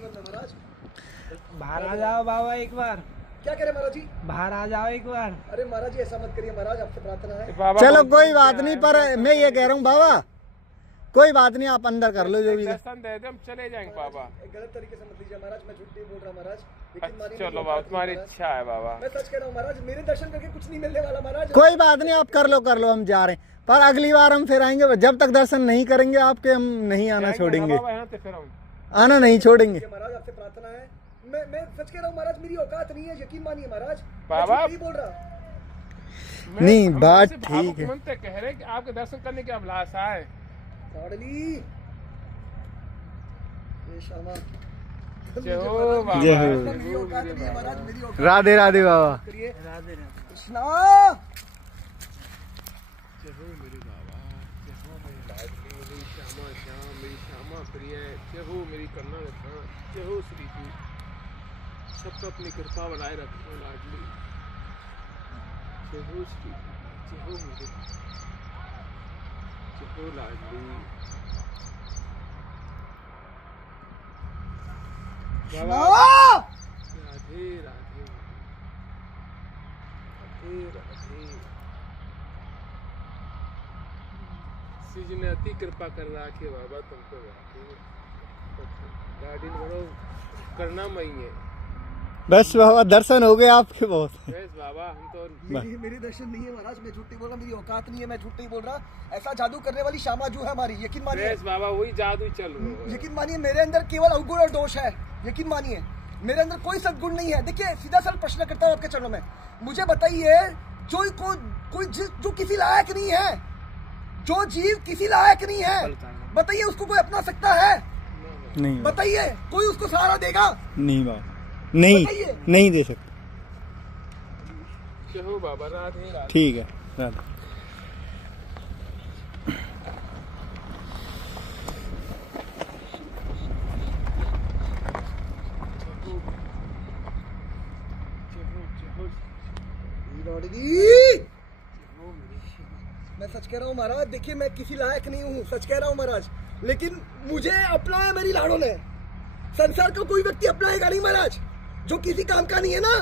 जीवन में महाराज। बाहर आ जाओ बाबा एक बार। क्या कह रहे महाराज जी? बाहर आ जाओ एक बार। अरे महाराज जी ऐसा मत करिए महाराज, आपसे प्रार्थना है। चलो कोई बात नहीं, पर मैं ये कह रहा हूँ बाबा कोई बात नहीं, आप अंदर कर लो जो भी। दर्शन दे दे, हम चले जाएंगे बाबा। गलत तरीके से मत लीजिए महाराज, मैं झूठ नहीं बोल रहा महाराज। लेकिन मानिए चलो बाबा, तुम्हारी इच्छा है बाबा। मैं सच कह रहा हूँ महाराज, मेरे दर्शन करके कुछ नहीं मिलने वाला महाराज। कोई बात नहीं, आप कर लो हम जा रहे हैं, पर अगली बार हम फिर आएंगे। जब तक दर्शन नहीं करेंगे आपके हम नहीं आना छोड़ेंगे, आना नहीं छोड़ेंगे महाराज। आपसे प्रार्थना है, मैं सच कह रहा हूँ महाराज, मेरी औकात नहीं है, यकीन मानिए महाराज। बाबा नहीं बोल रहा नहीं, बात ठीक है। कह रहे कि आपके दर्शन करने की अभिलाषा है। राधे राधे बाबा। कृष्णा मेरे बाबा, मेरी लाडली, मेरी श्यामा श्याम, मेरी श्यामा प्रिय, मेरी कन्ना रखा, श्री जी सबको अपनी कृपा बनाए रखो लाडली। श्री जी, मेरे लाडली बाबा। राधे राधे राधे राधे। श्री जी ने अति कृपा कर रखी है बाबा तुमको। गाड़ी बड़ो करुणामयी है। बस बाबा दर्शन हो गए आपके बहुत। बस बाबा हम तो मेरे दर्शन नहीं है महाराज, मैं झूठ नहीं बोल रहा, मेरी औकात नहीं है, मैं झूठ नहीं बोल रहा। ऐसा जादू करने वाली श्यामा जो है हमारी, यकीन मानिए। बस बाबा वही जादू चल रहा है। यकीन मानिए मेरे अंदर केवल अवगुण और दोष है, यकीन मानिए मेरे अंदर कोई सद्गुण नहीं है। देखिए सीधा सा प्रश्न करता हूँ आपके चरणों में, मुझे बताइए जो किसी लायक नहीं है, जो जीव किसी लायक नहीं है, बताइए उसको कोई अपना सकता है? नहीं। बताइए कोई उसको सहारा देगा? नहीं बाबा, नहीं दे सकते। चलो बाबा, राधे राधे। ठीक है राधे। मैं सच कह रहा हूँ महाराज, देखिए मैं किसी लायक नहीं हूँ, सच कह रहा हूँ महाराज, लेकिन मुझे अपनाया मेरी लाड़ों ने। संसार का कोई व्यक्ति अपनाएगा नहीं महाराज जो किसी काम का नहीं है ना,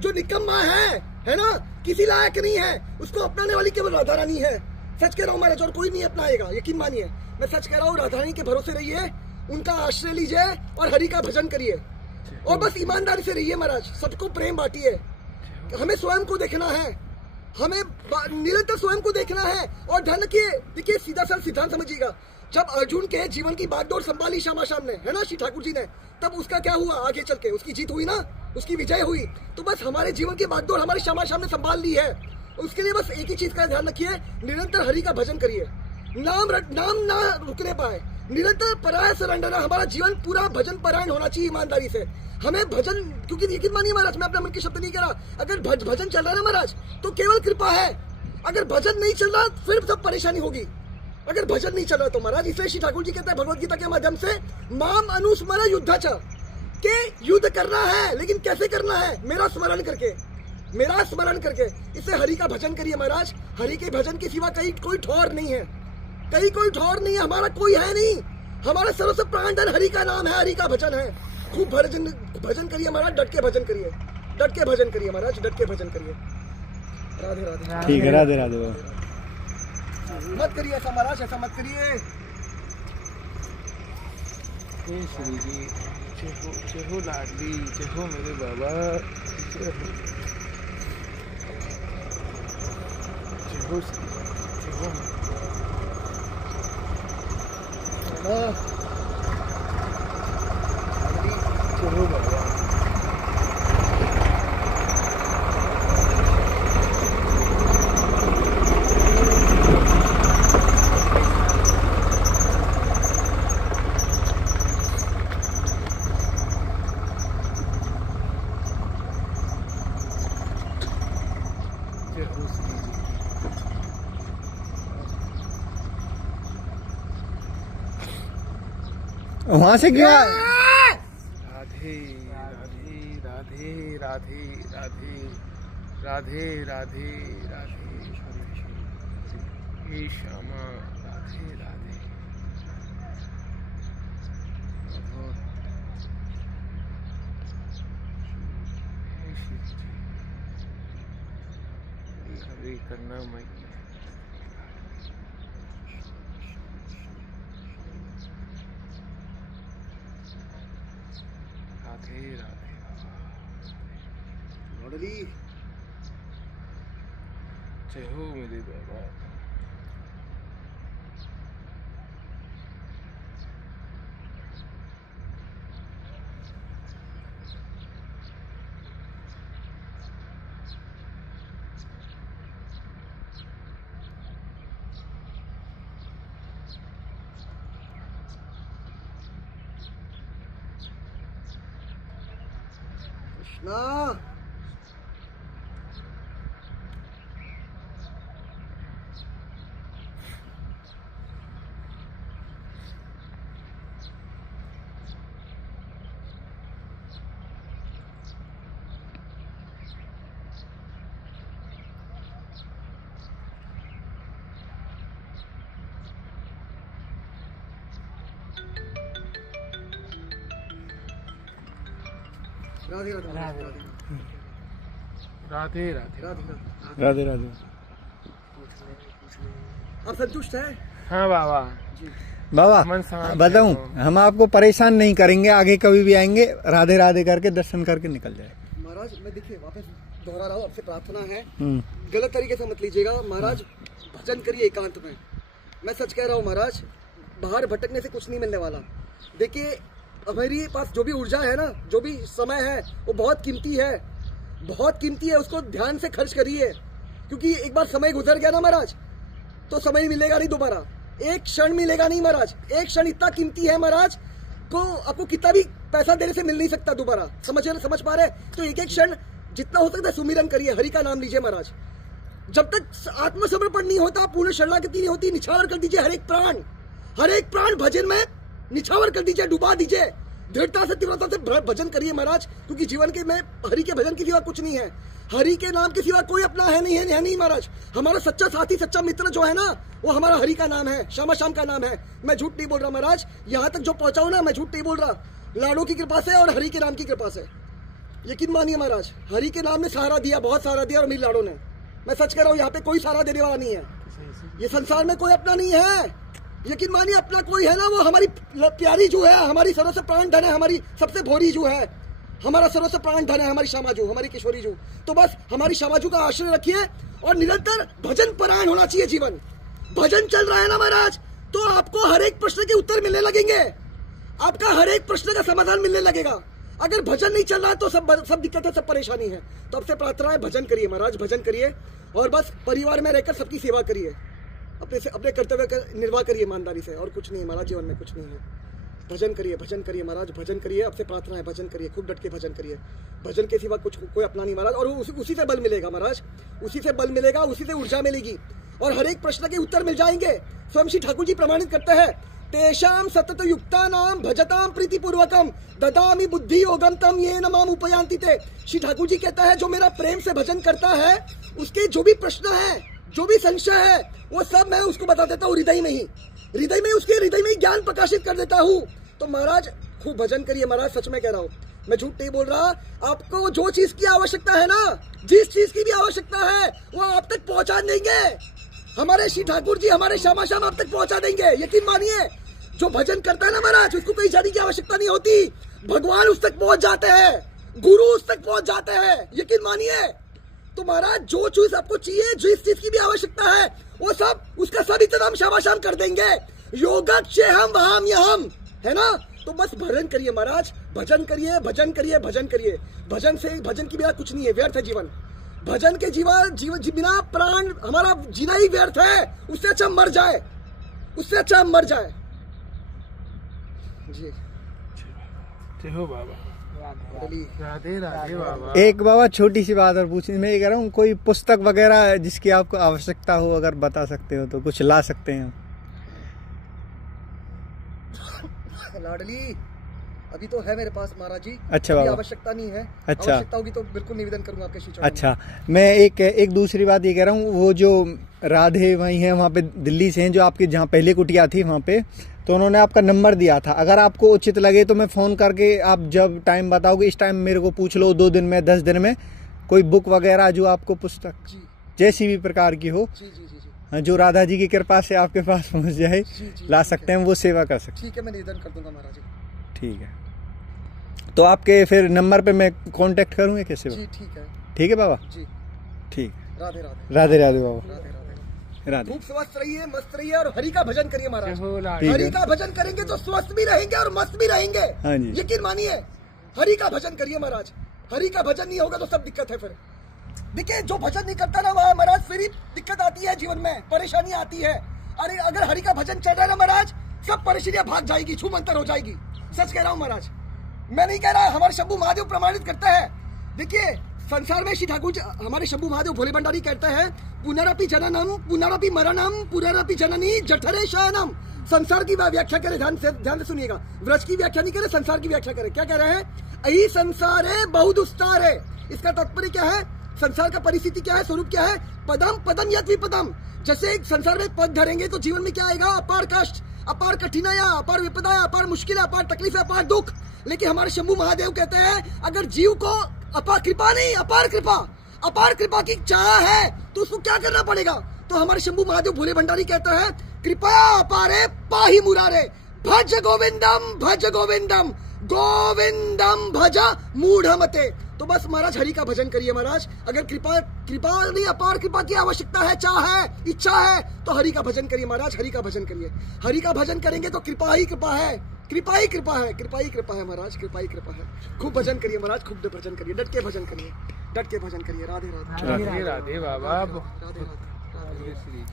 जो निकम्मा है ना, किसी लायक नहीं है, उसको अपनाने वाली केवल राधा रानी है। सच कह रहा हूँ महाराज, और कोई नहीं अपनाएगा, यकीन मानिए। मैं सच कह रहा हूँ, राधा रानी के भरोसे रहिए, उनका आश्रय लीजिए और हरि का भजन करिए, और बस ईमानदारी से रहिए महाराज, सबको प्रेम बांटिए। हमें स्वयं को देखना है, हमें निरंतर स्वयं को देखना है। और ध्यान रखिए, देखिए सीधा सा सिद्धांत समझिएगा, जब अर्जुन के जीवन की बागडोर संभाली श्यामा श्याम ने, है ना, श्री ठाकुर जी ने, तब उसका क्या हुआ आगे चल के? उसकी जीत हुई ना, उसकी विजय हुई। तो बस हमारे जीवन की बागडोर हमारे श्यामा श्याम ने संभाल ली है। उसके लिए बस एक ही चीज का ध्यान रखिए, निरंतर हरि का भजन करिए, नाम ना रुकने पाए, निरंतर परायण सरेंडर। हमारा जीवन पूरा भजन परायण होना चाहिए, ईमानदारी से। हमें भजन, क्योंकि यकीन मानिए महाराज, मैं अपने मन के शब्द नहीं कह रहा, अगर भजन चल रहा है ना महाराज तो केवल कृपा है। अगर भजन नहीं चल रहा फिर सब परेशानी होगी। अगर भजन नहीं चल रहा तो महाराज, इसलिए श्री ठाकुर जी कहते हैं भगवत गीता के माध्यम से, माम अनुस्मर युद्धाच, के युद्ध करना है, लेकिन कैसे करना है? मेरा स्मरण करके, मेरा स्मरण करके। इससे हरि का भजन करिए महाराज। हरि के भजन के सिवा कहीं कोई ठौर नहीं है, कहीं कोई ठौर नहीं है, हमारा कोई है नहीं। हमारा सर्वस्व प्राणधन हरि का नाम है, हरि का भजन है। खूब भजन करिए महाराज, डट के भजन करिए, डट के भजन करिए महाराज, डट के भजन करिए। राधे राधे। ठीक है, राधे राधे। मत करिए ऐसा महाराज, ऐसा मत करिए। श्री जी, जय हो लाडली, जय हो मेरे बाबा, जय हो श्री, जय हो बाबा। वहां से क्या? राधे राधे राधे राधे राधे राधे राधे राधे हे श्यामा, राधे राधे। श्री करुणामयी। राधे राधे लाडली जय हो मेरे बाबा। कृष्णा राधे राधे राधे राधे राधे। राधे राधे राधे। आप संतुष्ट हैं? हाँ बाबा बाबा मन शांत बताऊं, है। हम आपको परेशान नहीं करेंगे, आगे कभी भी आएंगे राधे राधे करके दर्शन करके निकल जाए। महाराज मैं देखिए वापस दोहरा रहा हूँ, आपसे प्रार्थना है, हम्म। गलत तरीके से मत लीजिएगा महाराज। भजन करिए एकांत में, मैं सच कह रहा हूँ महाराज। बाहर भटकने से कुछ नहीं मिलने वाला। देखिए हमारे पास जो भी ऊर्जा है ना, जो भी समय है, वो बहुत कीमती है, बहुत कीमती है। उसको ध्यान से खर्च करिए, क्योंकि एक बार समय गुजर गया ना महाराज, तो समय मिलेगा नहीं दोबारा। एक क्षण मिलेगा नहीं महाराज। एक क्षण इतना कीमती है महाराज को, आपको कितना भी पैसा देने से मिल नहीं सकता दोबारा। समझ पा रहे? तो एक एक क्षण जितना हो सकता है सुमिरन करिए, हरि का नाम लीजिए महाराज। जब तक आत्मसमर्पण नहीं होता, पूर्ण शरणागति नहीं होती, निछावर कर दीजिए हर एक प्राण भजन में निछावर कर दीजिए, डुबा दीजिए। दृढ़ता से, तीव्रता से भजन करिए महाराज, क्योंकि जीवन के में हरि के भजन के सिवा कुछ नहीं है। हरि के नाम के सिवा कोई अपना है नहीं महाराज। हमारा सच्चा साथी, सच्चा मित्र जो है ना, वो हमारा हरि का नाम है, श्यामा श्याम का नाम है। मैं झूठ नहीं बोल रहा महाराज, यहाँ तक जो पहुंचा हूं ना, मैं झूठ नहीं बोल रहा। लाडो की कृपा से और हरि के नाम की कृपा से, यकीन मानिए महाराज। हरि के नाम ने सहारा दिया, बहुत सहारा दिया, और अमीर लाडो ने। मैं सच कह रहा हूँ, यहाँ पे कोई सहारा देने वाला नहीं है। ये संसार में कोई अपना नहीं है, यकीन मानिए। अपना कोई है ना, वो हमारी प्यारी जू है, हमारी सर्वस्व प्राण धन है, हमारी सबसे भोरी जू है, हमारा सर्वस्व प्राण धन है, हमारी श्यामा जू, हमारी किशोरी जू। तो बस हमारी श्यामा जू का आश्रय रखिए, और निरंतर भजन परायण होना चाहिए जीवन। भजन चल रहा है ना महाराज, तो आपको हर एक प्रश्न के उत्तर मिलने लगेंगे, आपका हर एक प्रश्न का समाधान मिलने लगेगा। अगर भजन नहीं चल रहा है तो सब दिक्कत है, सब परेशानी है। तो आपसे प्रार्थना है, भजन करिए महाराज, भजन करिए, और बस परिवार में रहकर सबकी सेवा करिए, अपने कर्तव्य का निर्वाह करिए ईमानदारी से, और कुछ नहीं है महाराज, जीवन में कुछ नहीं है। भजन करिए महाराज, भजन करिए। आपसे प्रार्थना है, भजन करिए, खूब डट के भजन करिए। भजन के सिवा कुछ कोई अपना नहीं महाराज, और उसी से बल मिलेगा महाराज, उसी से बल मिलेगा, उसी से ऊर्जा मिलेगी, और हर एक प्रश्न के उत्तर मिल जाएंगे। स्वयं श्री ठाकुर जी प्रमाणित करते हैं, तेषाम सतत युक्तानाम भजताम प्रीतिपूर्वकम ददामि बुद्धि योगम तम येन माम उपयान्ति ते। श्री ठाकुर जी कहता है, जो मेरा प्रेम से भजन करता है, उसके जो भी प्रश्न है, जो भी संशय है, वो सब मैं उसको बता देता हूँ हृदय में ही, उसके हृदय में ही ज्ञान प्रकाशित कर देता हूँ। तो महाराज खूब भजन करिए महाराज, सच में कह रहा हूँ, मैं झूठ नहीं बोल रहा। आपको जो चीज की आवश्यकता है ना, जिस चीज की भी आवश्यकता है, वो आप तक पहुंचा देंगे। हमारे श्री ठाकुर जी, हमारे श्यामा श्याम आप तक पहुंचा देंगे, यकीन मानिए। जो भजन करता है ना महाराज, उसको कहीं जाने की आवश्यकता नहीं होती, भगवान उस तक पहुंच जाते हैं, गुरु उस तक पहुंच जाते हैं, यकीन मानिए। तो महाराज जो चीज आपको चाहिए, जिस चीज की भी आवश्यकता है, वो सब, उसका सब इंतजाम श्यामा श्याम कर देंगे। योगक्षेहम वहाम यहम, है ना। तो बस भजन करिए महाराज, भजन करिए, भजन करिए, भजन करिए। भजन से, भजन की बिना कुछ नहीं है, व्यर्थ है जीवन। भजन के बिना प्राण हमारा जीना ही व्यर्थ है। उससे अच्छा मर जाए, उससे अच्छा मर जाए जी। जय हो बाबा। राधे राधे बाबा। एक बाबा छोटी सी बात और पूछनी, मैं ये कह रहा हूँ, कोई पुस्तक वगैरह जिसकी आपको आवश्यकता हो, अगर बता सकते हो तो कुछ ला सकते हैं। लाडली अभी तो है मेरे पास महाराज जी। अच्छा बाबा, आवश्यकता नहीं है। अच्छा, आवश्यकता होगी तो बिल्कुल निवेदन करूंगा आपके श्री चरणों में। अच्छा, मैं एक दूसरी बात ये कह रहा हूँ, वो जो राधे वही है वहाँ पे दिल्ली से हैं, जो आपकी जहाँ पहले कुटिया थी वहाँ पे, तो उन्होंने आपका नंबर दिया था। अगर आपको उचित लगे तो मैं फ़ोन करके, आप जब टाइम बताओगे इस टाइम मेरे को पूछ लो, 2 दिन में, 10 दिन में, कोई बुक वगैरह जो आपको पुस्तक जी। जैसी भी प्रकार की हो, जी जी जी जी हाँ, जो राधा जी की कृपा से आपके पास पहुंच जाए, जी, जी, ला ठीक सकते हैं, वो सेवा कर सकते ठीक है, मैं निवेदन कर दूंगा महाराज जी। हैं। ठीक है, तो आपके फिर नंबर पे मैं कांटेक्ट करूँगा कैसे? जी ठीक है ठीक है बाबा, जी। ठीक। राधे राधे राधे राधे बाबा, राधे राधे। राधे। खूब स्वस्थ रहिए, मस्त रहिए और हरि का भजन करिए महाराज। जय हो लाल। ठीक हरि है। का भजन करेंगे तो स्वस्थ भी रहेंगे और मस्त भी रहेंगे। हाँ जी। यकीन मानिए, हरि का भजन करिए महाराज। हरि का भजन नहीं होगा तो सब दिक्कत है। फिर देखिए, जो भजन नहीं करता ना वहाँ महाराज फिर ही दिक्कत आती है, जीवन में परेशानी आती है। अरे अगर हरि का भजन चल रहा है ना महाराज, सब परेशानियां भाग जाएगी, छूमंतर हो जाएगी। सच कह रहा हूँ महाराज, मैं नहीं कह रहा, हमारे शंभू महादेव प्रमाणित करता है। देखिए, संसार में श्री ठाकुर हमारे शंभू महादेव भोले भंडारी कहते हैं, पुनरपि जननम पुनरपि मरणम पुनरपि जननी जठरे शयनम। संसार की व्याख्या करे, ध्यान से सुनिएगा। व्रज की व्याख्या नहीं करे, संसार की व्याख्या करे। क्या कह रहे हैं? यही संसार है, बहुत दुस्तार है। इसका तात्पर्य क्या है? संसार का परिस्थिति क्या है, स्वरूप क्या है? पदम पदम यद विपदम। जैसे संसार में पद धरेंगे तो जीवन में क्या आएगा? अपार कष्ट, अपार कठिनाइयां, अपार विपदा, अपार मुश्किलें, अपार तकलीफें, अपार दुख। लेकिन हमारे शंभू महादेव कहते हैं, अगर जीव को अपार कृपा नहीं, अपार कृपा की चाह है तो उसको क्या करना पड़ेगा? तो हमारे शंभू महादेव भोले भंडारी कहते हैं, कृपया अपारे पाही मुरारे, भज गोविंदम गोविंदम भज मूढ़मते। तो बस महाराज हरि का भजन करिए महाराज। अगर कृपा नहीं, अपार कृपा की आवश्यकता है, चाह है, इच्छा है, तो हरि का भजन करिए महाराज। हरि का भजन करिए। हरि का भजन करेंगे तो कृपा ही कृपा है, कृपा ही कृपा है, कृपा ही कृपा है महाराज, कृपा ही कृपा है। खूब भजन करिए महाराज, खूब भजन करिए, डट के भजन करिए, डट के भजन करिए। राधे राधे राधे राधे बाबा। राधे राधे।